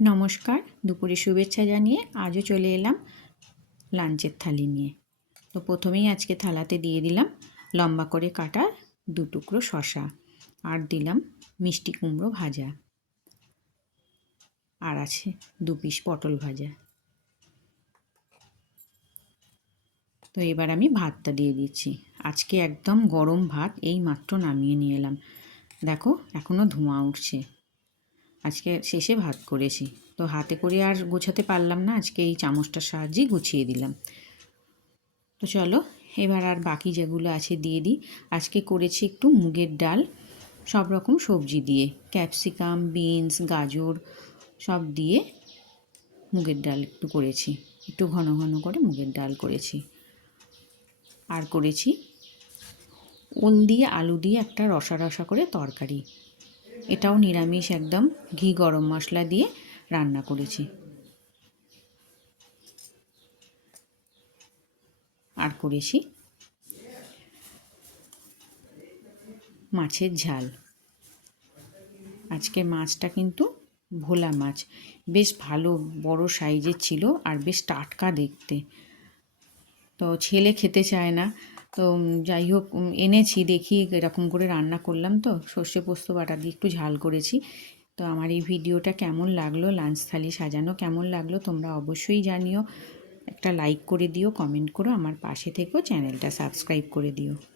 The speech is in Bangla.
নমস্কার, দুপুরে শুভেচ্ছা জানিয়ে আজও চলে এলাম লাঞ্চের থালি নিয়ে। তো প্রথমেই আজকে থালাতে দিয়ে দিলাম লম্বা করে কাটা দু টুকরো শশা আর দিলাম মিষ্টি কুমড়ো ভাজা। আর আছে দু পিস পটল ভাজা। তো এবার আমি ভাতটা দিয়ে দিচ্ছি। আজকে একদম গরম ভাত, এই মাত্র নামিয়ে নিয়ে এলাম। দেখো এখনও ধোঁয়া উঠছে। আজকে শেষে ভাত করেছি। তো হাতে করে আর গোছাতে পারলাম না, আজকে এই চামচটার সাহায্যেই গুছিয়ে দিলাম। তো চলো, এবার আর বাকি যেগুলো আছে দিয়ে দিই। আজকে করেছি একটু মুগের ডাল, সব রকম সবজি দিয়ে। ক্যাপসিকাম, বিনস, গাজর, সব দিয়ে মুগের ডাল একটু করেছি। একটু ঘন ঘন করে মুগের ডাল করেছি। আর করেছি ওল দিয়ে, আলু দিয়ে একটা রসা রসা করে তরকারি। এটাও নিরামিষ একদম, ঘি গরম মশলা দিয়ে রান্না করেছি। আর করেছি মাছের ঝাল। আজকে মাছটা কিন্তু ভোলা মাছ। বেশ ভালো, বড় সাইজের ছিল আর বেশ টাটকা দেখতে। তো ছেলে খেতে চায় না। তো যাই হোক এনেছি, দেখি এরকম করে রান্না করলাম তো। সর্ষে পোস্ত বাটা দিয়ে একটু ঝাল করেছি। তো আমার এই ভিডিওটা কেমন লাগল, লাঞ্চ থালি সাজানো কেমন লাগল, তোমরা অবশ্যই জানিও। একটা লাইক করে দিও কমেন্ট করো, আমার পাশে থেকেও চ্যানেলটা সাবস্ক্রাইব করে দিও।